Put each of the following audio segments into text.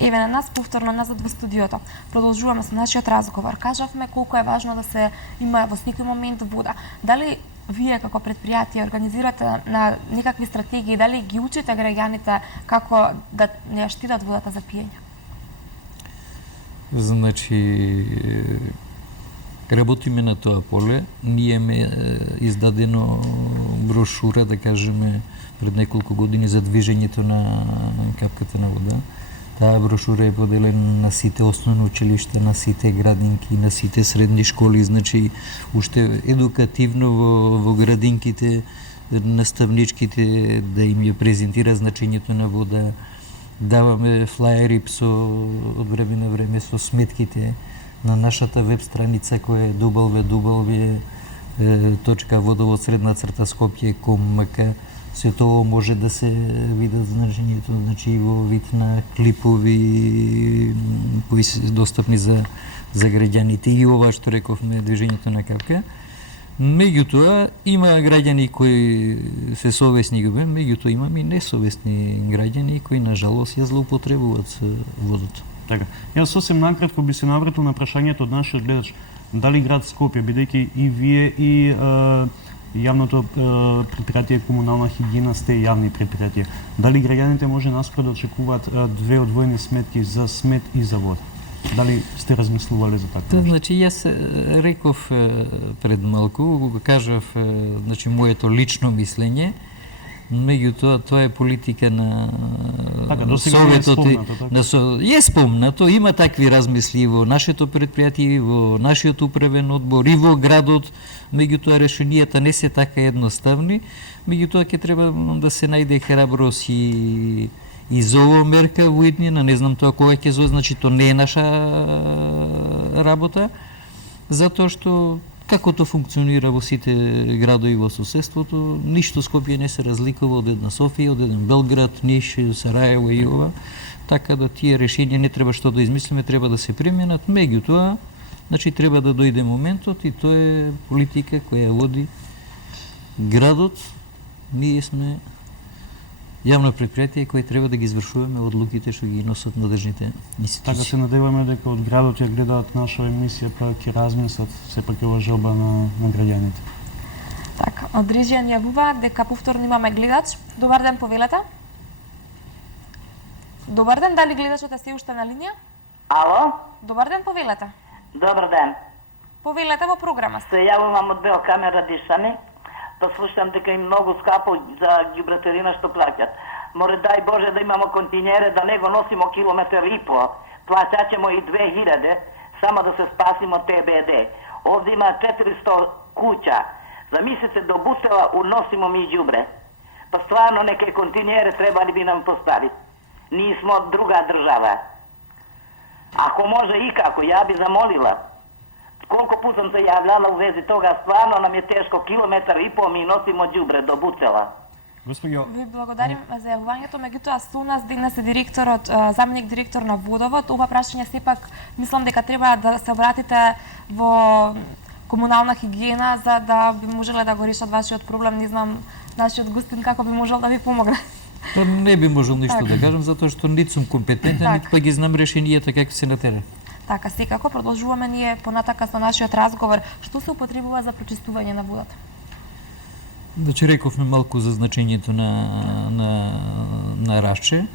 Еве на нас повторно назад во студиото. Продолжуваме со нашиот разговор. Кажавме колку е важно да се има во секој момент вода. Дали вие како предпријатие организирате на некакви стратегии, дали ги учите граѓаните како да не штитат водата за пиење? Значи, работиме на тоа поле. Ние ме издадено брошура, да кажеме, пред неколку години за движењето на капката на вода. Таа брошура е поделена на сите основни училишта, на сите градинки, на сите средни школи, значи уште едукативно во градинките, наставничките да им ја презентира значењето на вода. Даваме флаери од време на време со сметките на нашата веб страница која е www.vodovod_Skopje.com. Се тоа може да се видат значењето, значи во вид на клипови кои се достапни за граѓаните и ова што рековме движењето на капка. Меѓутоа има граѓани кои се совесни, меѓутоа имаме и несовесни граѓани кои на жалост ја злоупотребуваат водата. Така. Јас сосем накратко би се навратил на прашањето од нашиот гледач. Дали град Скопје, бидејќи и вие и јавното предпријатие комунална хигиена сте јавни предпријатија, дали граѓаните може наскоро да очекуваат две одвоени сметки за смет и за вода? Дали сте размислувале за така? Значи, јас реков пред малку, го кажав, значи, моето лично мислење, меѓутоа тоа е политика на Советот. Е спомнато, има такви размисли во нашето предпријатие, во нашиот управен одбор и во градот, меѓутоа решенијата не се така едноставни, меѓутоа ќе треба да се најде храброст и за ова мерка во иднина, не знам тоа кога ќе значи тоа не е наша работа, затоа што како тоа функционира во сите градови во соседството, ништо Скопје не се разликува од една Софија, од еден Белград, Ниш, Сараево и ова, така да тие решенија не треба што да измислиме, треба да се применат, меѓутоа, значи треба да дојде моментот и тоа е политика која води градот. Ние сме јавно предпријатие кои треба да ги извршуваме одлуките што ги носат надржните институции. Така се надеваме дека од градот ја гледаат наша емисија, па ќе размислат сепак ова желба на граѓаните. Така, од Рижјан јавува дека повторно имаме гледач. Добар ден, повелете. Добар ден, дали гледачот е се уште на линија? Ало? Добар ден, повелете. Добар ден. Повелете во програма. Се јавувам од Белкамера Дишани. Па слушам дека им многу скапо за ѓубретерина што плаќат. Море дај Боже да имамо континере, да не го носимо километар и по. Плаќаќемо и 2000, само да се спасимо ТБД. Овде има 400 куќа. Замислите, до Бутела уносимо ми ѓубре. Па стварно некај континере треба ли би нам постави. Ние смо друга држава. Ако може и како, ја би замолила. Колку пут сум се јавляла у вези тога, стварно нам е тешко, километар и по ми носимо ѓубре до Буцела. Господио, ви благодарим за јавувањето, меѓутоа со нас денес е директорот, заменик директор на Водовод. Ова прашање сепак мислам дека треба да се обратите во комунална хигиена за да би можеле да го решат вашиот проблем. Не знам нашиот гостин како би можел да ви помогне. Па не би можел ништо да кажам затоа што нит сум компетентен, нит па ги знам решенијата како се на терен. Така, секако продолжуваме ние понатака со нашиот разговор. Што се употребува за прочистување на водата? Значи рековме малку за значењето на Рашче.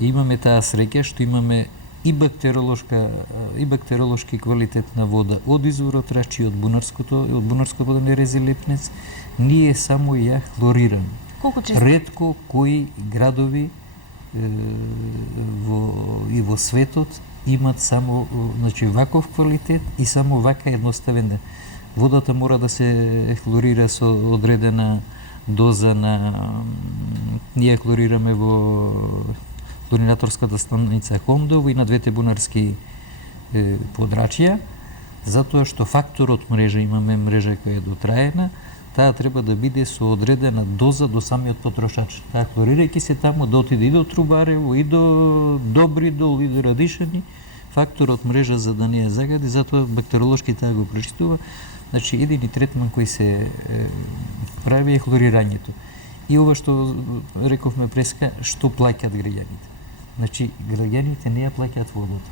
Имаме таа среќа што имаме и бактериолошки квалитет на вода од изворот Рашче и од бунарското водомерези Лепнец. Ние само ја хлорираме. Колку често? Ретко кои градови и во светот имат само ваков квалитет и само вака едноставен. Водата мора да се хлорира со одредена доза на... Ние хлорираме во хлоринаторската станица Хомдово и на двете бунарски подрачја, затоа што факторот мрежа, имаме мрежа која е дотраена, таа треба да биде со одредена доза до самиот потрошач. Таа хлорирајќи се таму да отиде и до Трубарево, и до Добридол, и до Радишани, факторот мрежа за да не ја загади, затоа бактериолошки таа го прочистува. Значи, едини третман кој се прави е хлорирањето. И ова што рековме преска, што плаќаат граѓаните. Значи, граѓаните не ја плаќаат водата.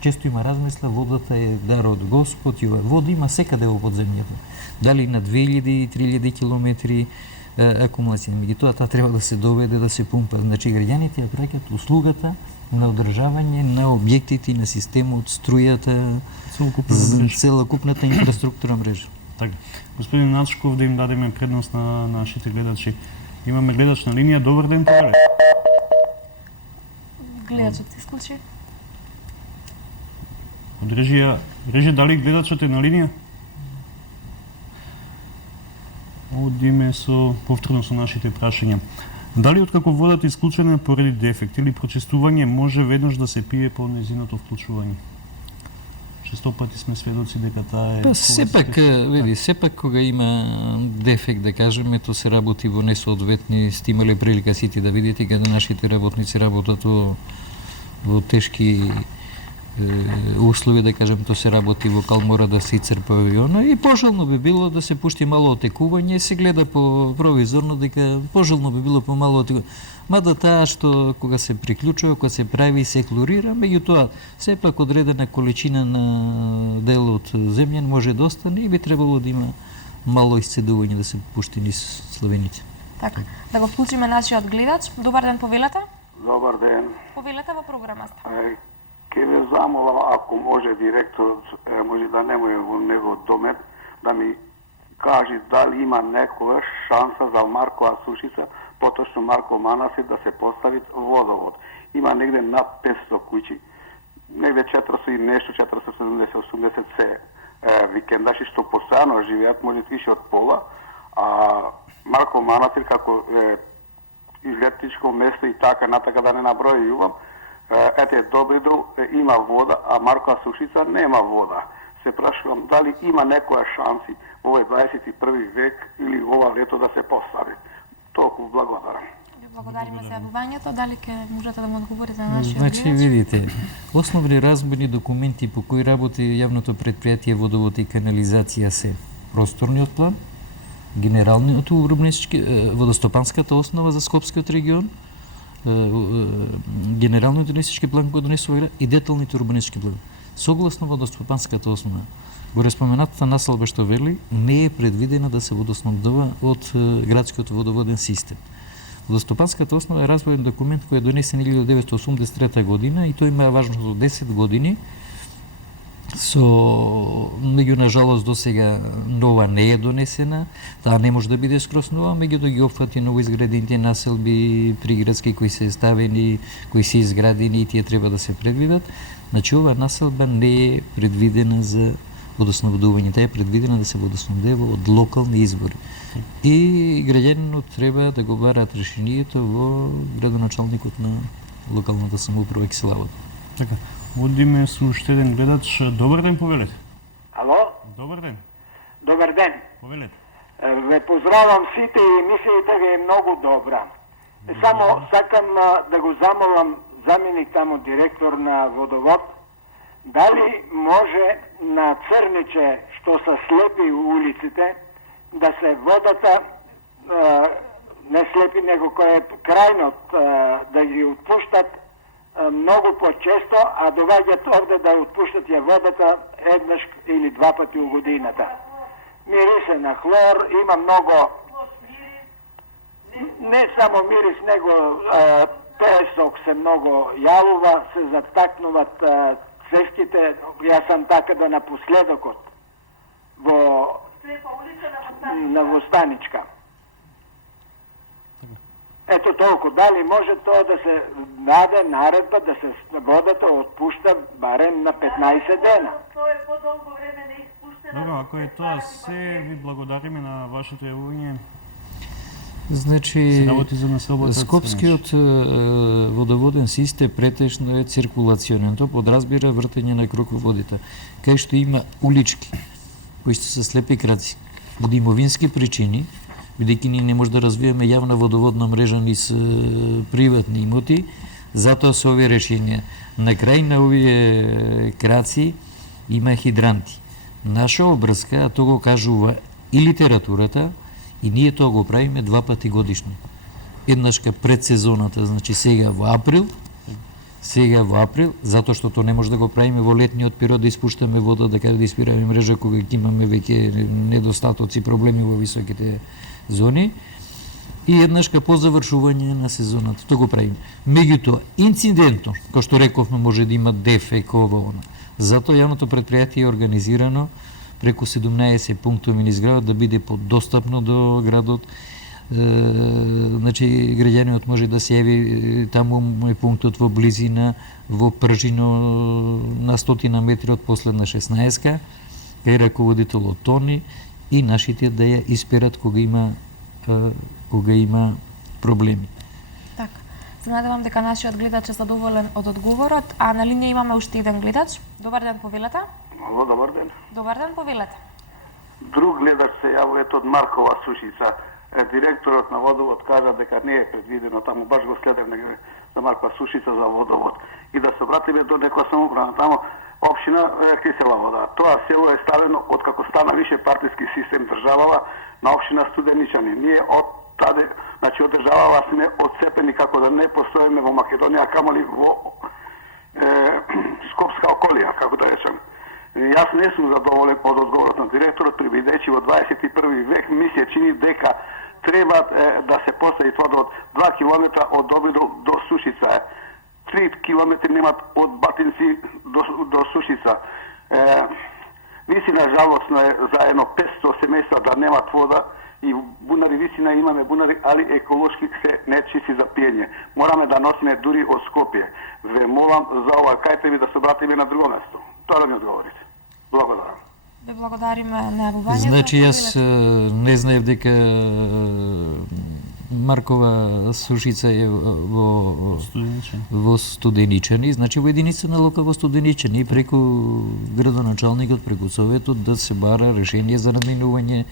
Често има размисла, водата е дар од Господ, и вода има секаде во подземјето. Дали на 2000-3000 километри акумулација. Меѓутоа, таа треба да се доведе, да се пумпа. Значи, граѓаните ја праќаат услугата на одржавање на објектите, на системот, струјата, целокупната инфраструктура мрежа. Така. Господин Начков, да им дадеме предност на нашите гледачи. Имаме гледач на линија. Добар ден, повеле. Гледачот се исклучи. Од режија, дали гледачот е на линија? Одиме со повторно со нашите прашања. Дали откако водата е исклучена поради дефект или прочистување може веднаш да се пие по нејзиното вклучување? Често пати сме сведоци дека таа е... Па сепак, види, сепак кога има дефект, да кажеме, то се работи во несоодветни, сте имале прилика сите да видите каде нашите работници работат во тешки услови, да кажем, то се работи во кал мора да се ицрпа авиона и пожелно би било да се пушти мало отекување, се гледа по провизорно дека пожелно би било по мало отекување. Мада таа што кога се приклучува, кога се прави и се хлорира, меѓутоа сепак одредена количина на дел од земја може да остане и би требало да има мало исцедување да се пушти низ славените. Така, да го вклучиме нашиот гледач. Добар ден, повелете. Добар ден. Повелете во програмата. Ке ве замолам, ако може директорот, може да немој во негов домет, да ми каже дали има некоја шанса за Маркова Сушица, поточно Марков Манасир, да се постави водовод. Има негде над 500 куќи. Негде 400 и нешто, 470, 80 се викендаши што постојано живеат, може више од пола, а Марков Манасир како излетничко место и така натака да не набројувам, ете Добридол има вода, а Маркова Сушица нема вода. Се прашувам дали има некоја шанси во овој 21 век или ова лето да се постави. Толку благодарам. Ви благодариме за јавувањето. Дали ќе можете да му одговорите на нашиот Значи, гледач? видите, основни разборни документи по кои работи јавното предпријатие Водовод и канализација се просторниот план, генералниот урбанистички, водостопанската основа за Скопскиот регион, генералниот урбанистички план кој донесува град и деталните урбанистички план. Согласно водостопанската основа, го респоменатата населба што вели не е предвидена да се водоснабдува од градскиот водоводен систем. Водостопанската основа е развоен документ кој е донесен 1983 година и тој има важност од 10 години. Меѓу на жалост до сега нова не е донесена, таа не може да биде скроз нова, меѓутоа ги опфати новоизградените населби приградски кои се ставени, кои се изградени и тие треба да се предвидат. Значи ова населба не е предвидена за водоснабдување, таа е предвидена да се водоснабдува од локални извори. И граѓанинот треба да го бараат решението во градоначалникот на локалната самоуправа Киселавод. Така, одиме со уште еден гледач. Добар ден, повелете. Ало? Добар ден. Добар ден. Повелете. Ве поздравам сите и мислите ви е многу добра. Само сакам да го замолам заменик тамо директор на водовод, дали може на Црниче, што са слепи улиците, да се водата не слепи, него кој е крајнот, да ги отпуштат многу почесто, а доаѓаат овде да отпуштат ја водата еднаш или два пати у годината. Мирисе на хлор, има многу, не само мирис, него песок се многу јавува, се затакнуваат цестите. Јас сам така да напоследокот на Востаничка. Ето толку. Дали може тоа да се даде наредба да се водата отпушта барем на 15 дена? Тоа е подолго време не испуштено. Добро, ако е тоа се, ви благодариме на вашето јавување. Значи, работи за населбата Скопскиот водоводен систем претежно е циркулационен. Тоа подразбира вртење на круг во водите. Кај што има улички, кои што се слепи краци, од имовински причини, бидејќи ние не може да развиеме јавна водоводна мрежа низ приватни имоти, затоа се овие решенија. На крај на овие краци има хидранти. Наша обрска, а тоа го кажува и литературата, и ние тоа го правиме два пати годишно. Еднашка пред сезоната, значи сега во април, сега во април, затоа што тоа не може да го правиме во летниот период, да испуштаме вода, да испираме мрежа кога ќе имаме веќе недостатоци, проблеми во високите зони. И еднашка по завршување на сезоната, тоа го правиме. Меѓутоа, инцидентно, кој што рековме, може да има дефект, ова, она. Затоа јавното предпријатие е организирано преку 17 пунктови низ градот да биде подостапно до градот. Значи, граѓанинот може да се јави, таму е пунктот во близина, во Пржино, на 100 метри од последна 16-ка, кај раководителот Тони, и нашите да ја исперат кога има проблеми. Така. Се надевам дека нашиот гледач е задоволен од одговорот, а на линија имаме уште еден гледач. Добар ден, повелете. Ало, добар ден. Добар ден, повелете. Друг гледач се јавува од Маркова Сушица. Директорот на водовод кажа дека не е предвидено, таму баш го следев за Маркова Сушица за водовод. И да се обратиме до некоја самоуправа, таму општина Кисела вода. Тоа село е ставено од како стана више партиски систем државава на општина Студеничани. Ние од таде, значи од државава сме одцепени како да не постоиме во Македонија, камоли во Скопска околија, како да речем. Јас не сум задоволен од одговорот на директорот, бидејќи во 21 век ми се чини дека треба да се постави водот 2 километра од Обидов до Сушица. 3 километри немат од Батинци до Сушица. Висина жалостно е за едно 500 семејства да немат вода и бунари висина имаме бунари, али еколошки се нечисти за пиење. Мораме да носиме дури од Скопје. Ве молам за ова, кајте ви да се обратиме на друго место. Тоа да ми одговорите. Благодарам. Ве благодариме на јавувањето. Значи, јас не знаев дека Маркова Сушица е во Студеничани, значи во единица на лока во Студеничани, и преку градоначалникот, преку советот да се бара решение за наменување.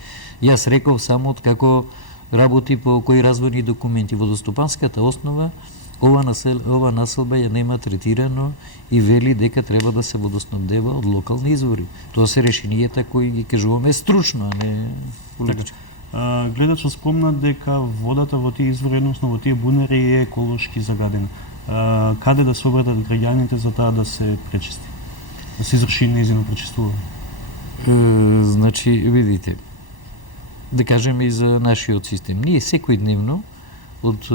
Јас реков само како работи по кои развојни документи. Водостопанската основа ова населба ја нема третирано и вели дека треба да се водоснабдева од локални извори. Тоа се решенијата кои ги кажуваме стручно, а не политички. Гледачот спомна дека водата во тие извори, односно во тие бунари, е еколошки загадена. Каде да се обратат граѓаните за таа да се пречисти? Да се изврши нејзино пречистување? Значи, видите, да кажеме и за нашиот систем. Ние секојдневно од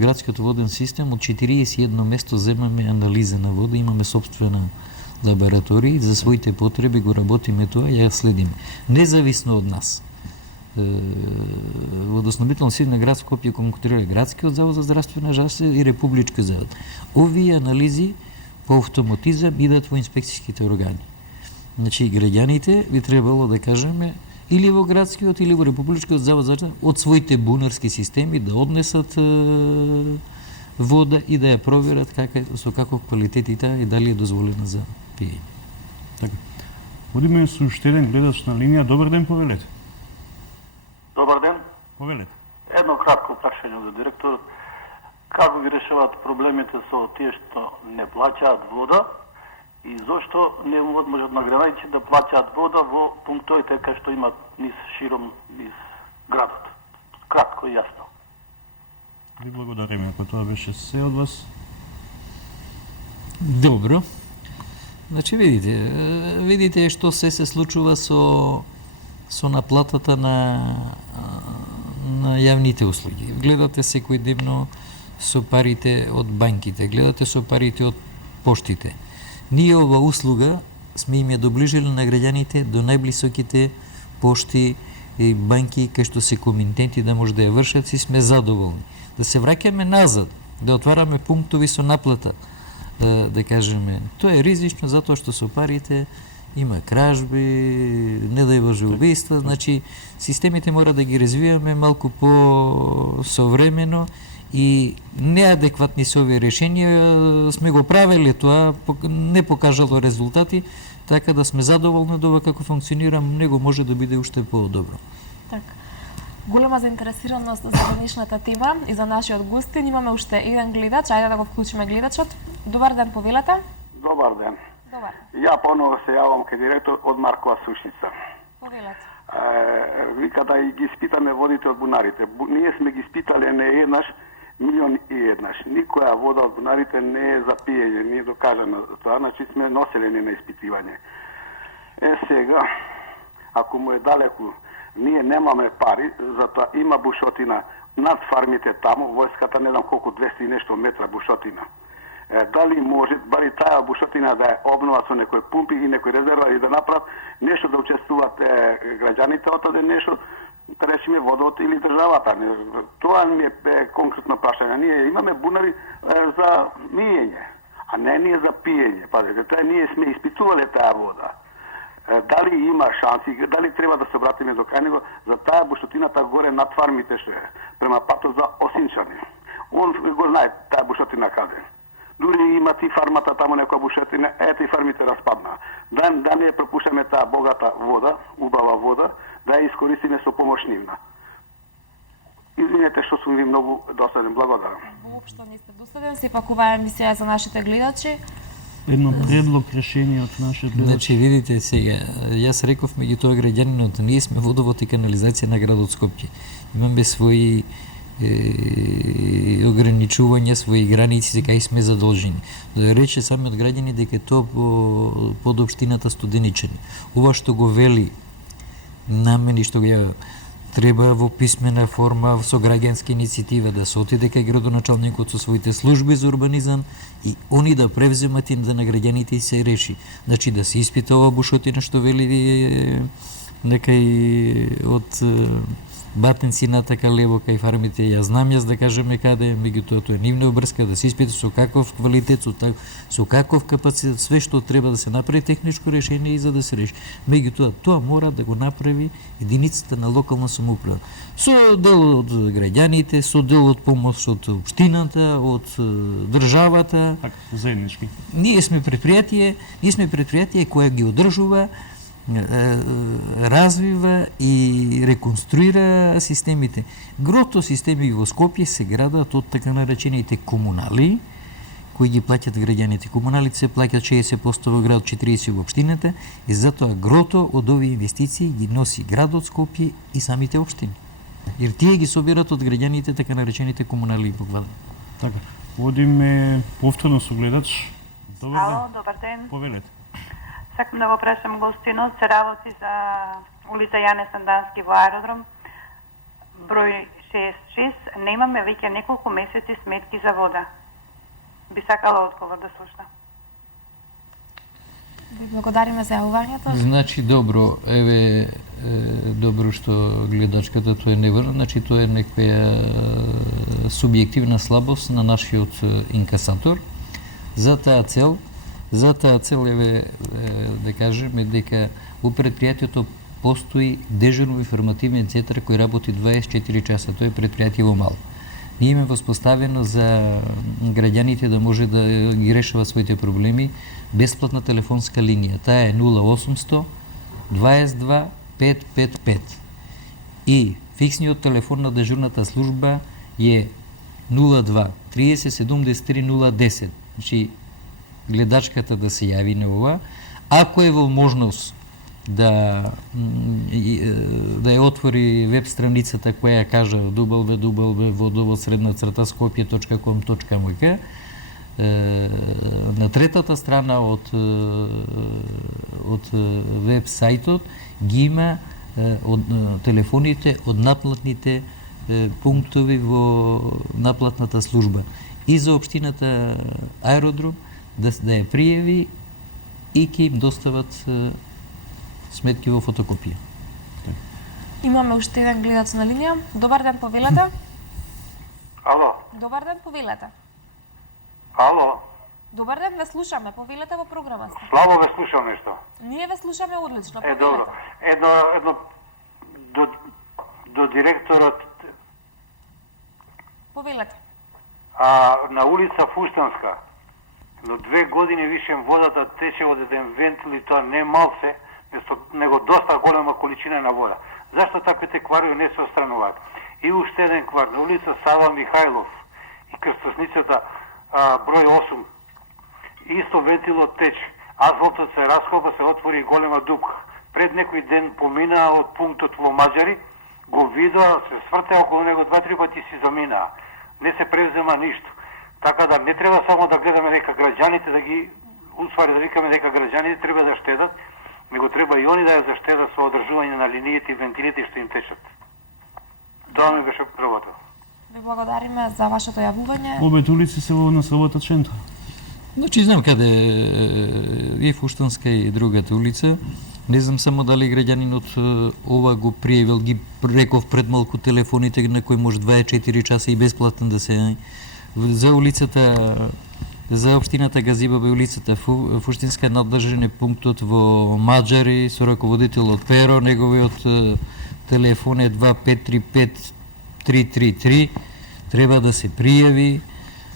градскиот воден систем од 41 место земаме анализа на вода, имаме собствена лабораторија, за своите потреби го работиме тоа, ја следиме. Независно од нас. Водоснабдителен систем на град Скопје контролира градскиот завод за здравствена заштита и републички завод. Овие анализи по автоматизам идат во инспекцијските органи. Значи, граѓаните би требало да кажеме или во градскиот или во републичкиот завод за заштита од своите бунарски системи да однесат вода и да ја проверат со каков квалитет и таа и дали е дозволена за пиење. Така. Одиме со уште еден гледач на линија. Добар ден, повелете. Добар ден. Повелете. Едно кратко прашање за директорот. Како ги решаваат проблемите со тие што не плаќаат вода и зошто не можат на граѓаните да плаќаат вода во пунктовите кај што имат низ широм низ градот? Кратко и јасно. Ви благодариме, ако тоа беше се од вас. Добро. Значи, видите што се случува со наплатата на јавните услуги. Гледате секојдневно со парите од банките, гледате со парите од поштите. Ние ова услуга сме им ја доближили на граѓаните до најблисоките пошти и банки кај што се комитенти да може да ја вршат и сме задоволни. Да се враќаме назад, да отвараме пунктови со наплата, да кажеме, тоа е ризично затоа што со парите има кражби, не дај Боже убиства, значи системите мора да ги развиваме малку по-современо и неадекватни се овие решенија, сме го правеле тоа, не покажало резултати, така да сме задоволни од ова како функционира, него може да биде уште по-добро. Така. Голема заинтересираност за денешната тема и за нашиот гостин. Имаме уште еден гледач, ајде да го вклучиме гледачот. Добар ден, повелете. Добар ден. Добар. Ја поново се јавам кај директор од Маркова Сушица. Повелете. Вика да ги испитаме водите од бунарите. Ние сме ги испитале не еднаш, милион и еднаш. Никоја вода од бунарите не е за пиење, не е докажано тоа, значи сме носелени на испитивање. Сега, ако му е далеку, ние немаме пари, затоа има бушотина над фармите таму, војската не знам колку 200 и нешто метра бушотина. Дали може, бари таа бушотина да ја обнова со некои пумпи и некои резервари да направат нешто да учествуваат граѓаните од тоде нешто, да речеме водот или државата. Тоа ми е конкретно прашање. Ние имаме бунари за миење, а не ние за пиење. Пазите, тоа ние сме испитувале таа вода. Дали има шанси, дали треба да се обратиме до кај него за таа бушотината горе над фармите што е, према патот за Осинчани. Он го знае таа бушотина каде. Дури има ти фармата таму некоја бушетина, ете и фармите распадна. Да не пропушаме таа богата вода, убава вода, да ја искористиме со помош нивна. Извинете што сум ви многу досаден, благодарам. Воопшто не сте досаден, сепак оваа емисија за нашите гледачи. Едно предлог решение од нашите гледачи. Значи, видите сега, јас реков меѓутоа граѓанинот, ние сме водовод и канализација на градот Скопје. Имаме своји ограничувања, своји граници за кај сме задолжени. Да рече самиот граѓани дека тоа под општината Студеничани. Ова што го вели на мене, што ја треба во писмена форма со граѓанска иницијатива да се отиде кај градоначалникот со своите служби за урбанизам и они да превземат и да на граѓаните и се реши. Значи да се испита ова бушотина што вели некај од Батенци натака лево кај фармите, ја знам јас да кажеме каде, меѓутоа тоа е нивна обрска да се испита со каков квалитет, со каков капацитет, све што треба да се направи техничко решение и за да се реши. Меѓутоа тоа мора да го направи единицата на локална самоуправа. Со дел од граѓаните, со дел од помош од општината, од државата. Така, заеднички. Ние сме предпријатие кое ги одржува, развива и реконструира системите. Грото системи во Скопје се градат од така наречените комунали, кои ги плаќат граѓаните. Комуналите се плаќат 60% во град, 40% во општината и затоа грото од овие инвестиции ги носи градот Скопје и самите општини. Jer тие ги собират од граѓаните така наречените комунали во градот. Така, водиме повторно со гледач. Добар ден. Ало, добар ден. Повелете. Сакам да го прашам гостинот, се работи за улица Јане Сандански во аеродром, број 66. Немаме веќе неколку месеци сметки за вода. Би сакала одговор да слушам. Ви благодариме за јавувањето. Значи, добро, добро што гледачката тоа е неврно, значи тоа е некоја субјективна слабост на нашиот инкасатор. За таа цел, да кажеме дека во предпријатието постои дежурно информативен центар кој работи 24 часа. Тоа е предпријатие во Мал. Ние имаме воспоставено за граѓаните да може да ги решава своите проблеми бесплатна телефонска линија. Таа е 0800 22 555. И фиксниот телефон на дежурната служба е 02 30 73 010. Значи, гледачката да се јави на ова. Ако е во можност да ја отвори веб страницата која ја кажа www.vodovod_skopje.com.mk, на третата страна од веб сајтот ги има телефоните од наплатните пунктови во наплатната служба и за општината Аеродром да ја пријави и ќе им достават сметки во фотокопија. Имаме уште еден гледач на линија. Добар ден, повелете. Ало, Добар ден, повелете. ало, Добар ден, ве слушаме, повелете во програмата. слабо ве слушам нешто. Ние ве слушаме одлично, Добро. повелете. Едно до директорот Повелете. на улица Фуштанска. Но 2 години вишем водата тече од еден вентил и тоа не малце, него доста голема количина на вода. Зашто таквите кварови не се отстрануваат? И уште еден квар на улица Сава Михајлов и крстосницата број 8. Исто вентилот тече. Асфалтот се раскопа, се отвори голема дупка. Пред некој ден помина од пунктот во Маđари, го вида, се сврте околу него 2-3 пати си заминаа. не се презема ништо. Така да не треба само да гледаме дека граѓаните да ги усвари да викаме дека граѓаните треба да штедат, него треба и они да ја заштедат со одржување на линиите и вентилите што им течат. Тоа ми беше првото. Ви благодариме за вашето јавување. Обете улици се во населбата центар. Значи, знам каде и Фуштанска и другата улица. Не знам само дали граѓанинот ова го пријавил, ги реков пред малку телефоните на кои може 24 часа и бесплатен да се. За улицата, за општината Газибаба и улицата Фуштинска надлежен е пунктот во Маџари со раководителот Перо, неговиот телефон е 2535-333, треба да се пријави.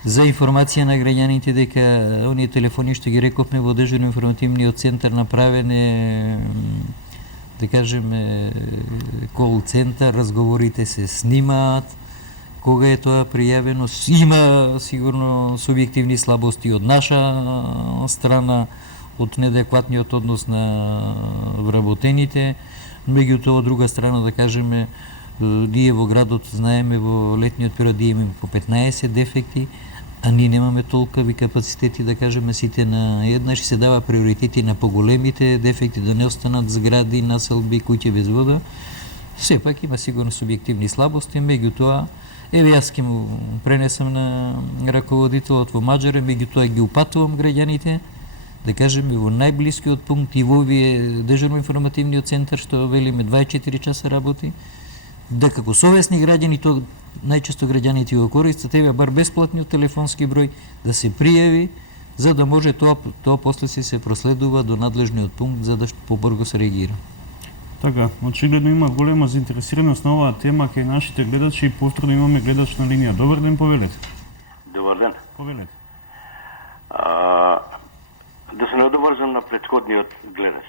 За информација на граѓаните дека оние телефони што ги рековме во дежурно информативниот центар направен е, да кажеме, кол центар, разговорите се снимаат, кога е тоа пријавено, има сигурно субјективни слабости од наша страна, од неадекватниот однос на вработените, меѓутоа од друга страна да кажеме, ние во градот знаеме во летниот период имаме по 15 дефекти, а ние немаме толкави капацитети да кажеме сите на еднаш и се дава приоритети на поголемите дефекти, да не останат згради, населби, куќи без вода. Сепак има сигурно субјективни слабости, меѓутоа еве јас ќе му пренесам на раководителот во Маџаре, меѓутоа ги упатувам граѓаните да кажеме во најблискиот пункт и во овие дежурно информативниот центар што велиме 24 часа работи, да како совесни граѓани, тоа најчесто граѓаните го користат, треба бар бесплатниот телефонски број да се пријави, за да може тоа после се проследува до надлежниот пункт за да побрзо се реагира. Така, очигледно има голема заинтересираност на оваа тема кај нашите гледачи и повторно имаме гледач на линија. Добар ден, повелете. Добар ден. Повелете. Да се надоврзам на претходниот гледач,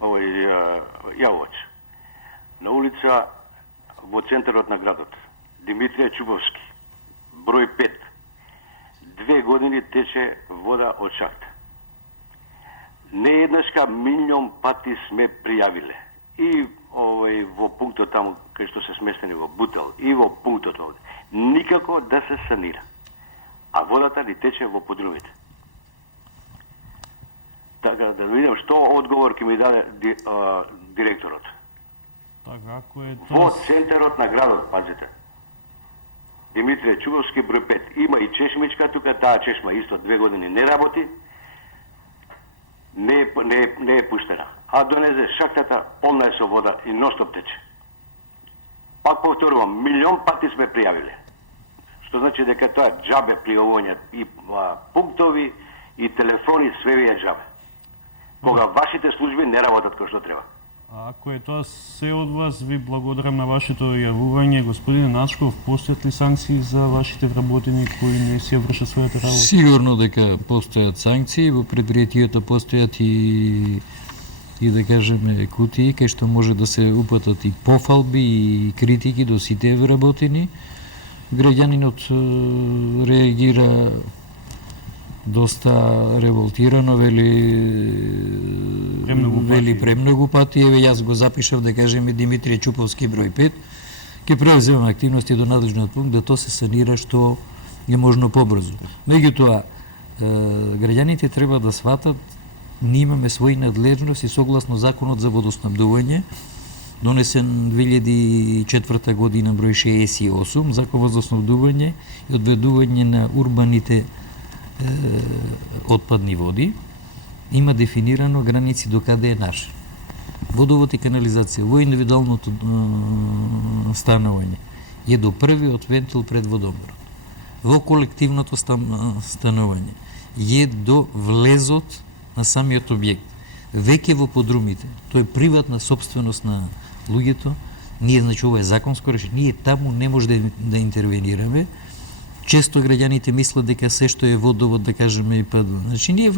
овој јавувач. На улица во центарот на градот, Димитрија Чубовски, број 5. 2 години тече вода од шахта. Не еднашка милион пати сме пријавиле. И во пунктот таму кај што се сместени во Бутел, и во пунктот овде. Никако да се санира. А водата ни тече во подрумите. Така, да видам што одговор ќе ми даде директорот. Така, ако е Во центарот на градот, пазите. Димитрија Чубовски, број 5. Има и чешмичка тука, таа чешма исто 2 години не работи. Не е пуштена. А донезе шахтата, полна е со вода и ностоп тече. Пак повторувам, милион пати сме пријавиле. Што значи дека тоа џабе пријавување и пунктови и телефони, све е џабе. Кога вашите служби не работат како што треба. А ако е тоа се од вас, ви благодарам на вашето јавување. Господине Начков, постојат ли санкции за вашите вработени кои не си ја вршат својата работа? Сигурно дека постојат санкции, во предпријатието постојат и да кажеме кутии кај што може да се упатат и пофалби и критики до сите вработени. Граѓанинот реагира доста револтирано, вели премногу пати. Еве јас го запишав да кажеме Димитрија Чуповски број 5. Ќе преуземам активности до надлежниот пункт да тоа се санира што е можно побрзо. Меѓутоа, граѓаните треба да сватат, ние имаме своји надлежности согласно законот за водоснабдување, донесен 2004 година број 68, закон за водоснабдување и одведување на урбаните отпадни води, има дефинирано граници до каде е наш. Водовод и канализација во индивидуалното станување е до првиот вентил пред водомерот. Во колективното станување е до влезот на самиот објект. Веќе во подрумите, тоа е приватна собственост на луѓето, ние, значи, ова е законско решение, ние таму не може да интервенираме. Често граѓаните мислат дека се што е водовод, да кажеме, и пада. Значи, ние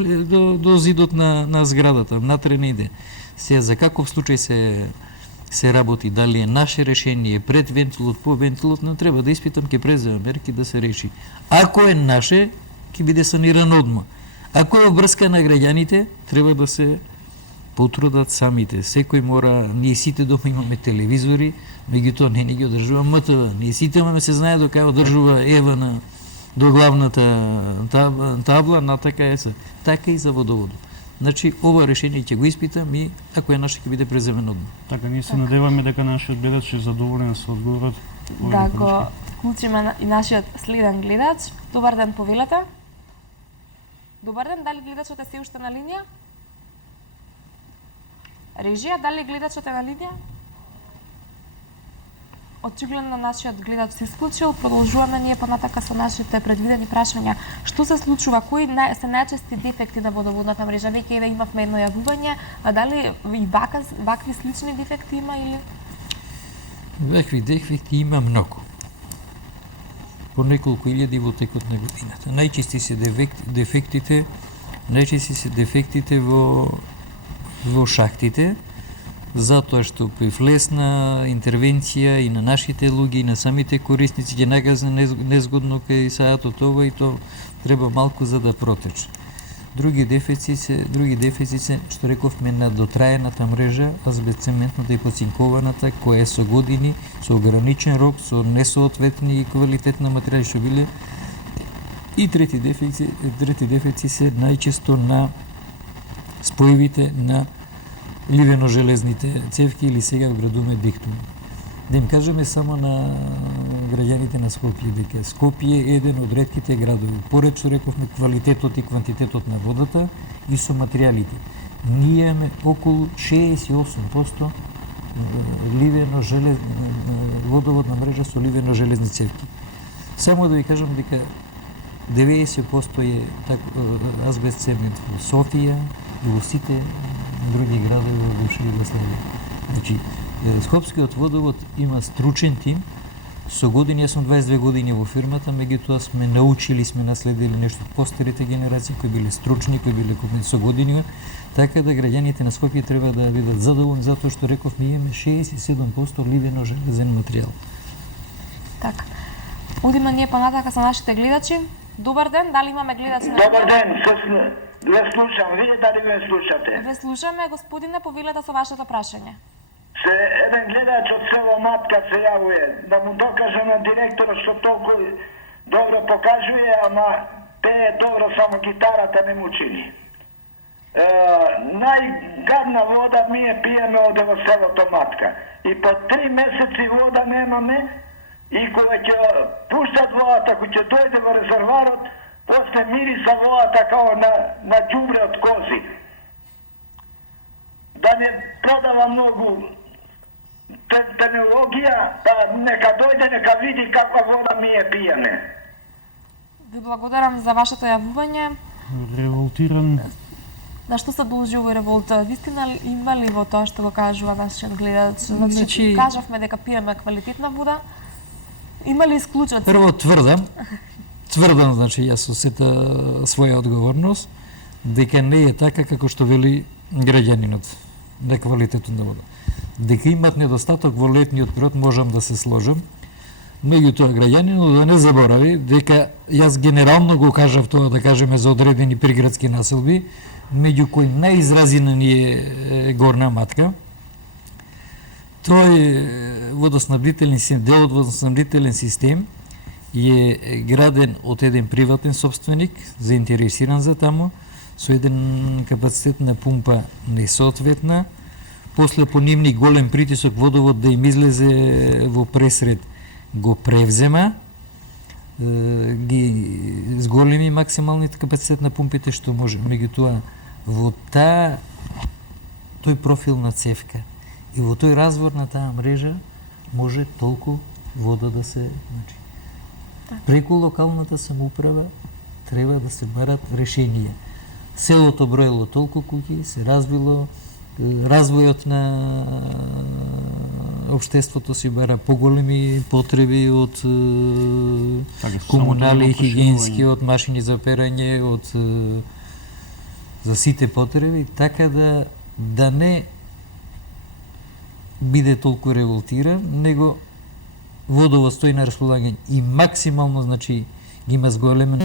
до зидот на зградата, внатре не иде. Се за каков случај се работи, дали е наше решение пред вентилот, по вентилот, не треба да испитам, ќе преземам мерки да се реши. Ако е наше, ќе биде саниран одма. Ако е врска на граѓаните, треба да се потрудат самите. Секој мора, ние сите дома имаме телевизори, меѓутоа не ги одржува МТВ. Ние сите имаме се знае дека одржува Ева до главната табла, натака е се. Така и за водоводот. Значи, ова решение ќе го испитам и ако е наше ќе биде преземено одма. Така, ние се надеваме дека нашиот гледач е задоволен со одговорот. Да го вклучиме и нашиот следен гледач. Добар ден, повелете. Добар ден, дали гледачот е се уште на линија? Режија, дали гледачот е на линија? Очигледно нашиот гледач се исклучил, продолжуваме ние понатака со нашите предвидени прашања. Што се случува? Кои се најчести дефекти на водоводната мрежа? Веќе еве имавме едно јавување, а дали и вакви слични дефекти има или? Вакви дефекти има многу. По неколку илјади во текот на годината. Најчести се дефектите во шахтите, затоа што при влесна интервенција и на нашите луѓе и на самите корисници ќе нагазне незгодно кај сајатот ова и то треба малку за да протече. Други дефицити се, што рековме, на дотраената мрежа, азбестцементната и поцинкованата, која е со години, со ограничен рок, со несоодветни и квалитетна материјали што биле. И трети дефицити се најчесто на спојвите на ливено-железните цевки или сега вградуваме диктум. Да им кажеме само на граѓаните на Скопје дека Скопје е еден од ретките градови, поред што рековме квалитетот и квантитетот на водата и со материјалите. Ние имаме околу 68% водоводна мрежа со ливено-железни цевки. Само да ви кажам дека 90% е азбест цемент во Софија и во сите други градови во бивша Југославија. Значи, Скопскиот водовод има стручен тим. Со години, јас сум 22 години во фирмата, меѓутоа сме научили, сме наследили нешто од постарите генерации кои биле стручни, кои биле со години, така да граѓаните на Скопје треба да бидат задоволни затоа што рековме имаме 67% ливено-железен материјал. Така. Одиме ние понатака со нашите гледачи. Добар ден, дали имаме гледачи на? Добар ден, ве слушам, вие дали ме слушате? Ве слушаме, господине, повелете со вашето прашање. Се еден гледач од село Матка се јавува да му докаже на директорот што толку добро покажува, ама пее добро, само гитарата не му чини. Најгадна вода ние пиеме оде во селото Матка. И по 3 месеци вода немаме и кога ќе пуштат водата, кога ќе дојде во резерварот, после мириса водата као на џубре од кози. Да не продава многу технологија, па нека дојде, нека види каква вода ми е пиеме. Ви благодарам за вашето јавување. Револтиран. На што се должи овој револт? Вистина има ли во тоа што го кажува нашиот гледач? Значи, кажавме дека пиеме квалитетна вода. Има ли исклучоци? Прво тврдам, значи јас со сета своја одговорност, дека не е така како што вели граѓанинот на квалитетот на вода. Дека имат недостаток во летниот период, можам да се сложам. Меѓутоа граѓанинот да не заборави дека јас генерално го кажав тоа, да кажеме, за одредени приградски населби, меѓу кои најизразина ни е Горна Матка. Тој делот водоснабдителен систем е граден од еден приватен собственик, заинтересиран за таму, со еден капацитет на пумпа несоодветна. После по нивни голем притисок водовод да им излезе во пресред го превзема, ги зголеми максималниот капацитет на пумпите што може. Меѓутоа во тој профил на цевка и во тој развор на таа мрежа може толку вода да се, значи, преку локалната самоуправа треба да се барат решенија. Селото броело толку куќи, се развило, развојот на општеството си бара поголеми потреби од комунали, хигиенски, од машини за перање, од за сите потреби, така да не биде толку револтиран, него водовод стои на располагање и максимално, значи, ги има зголемен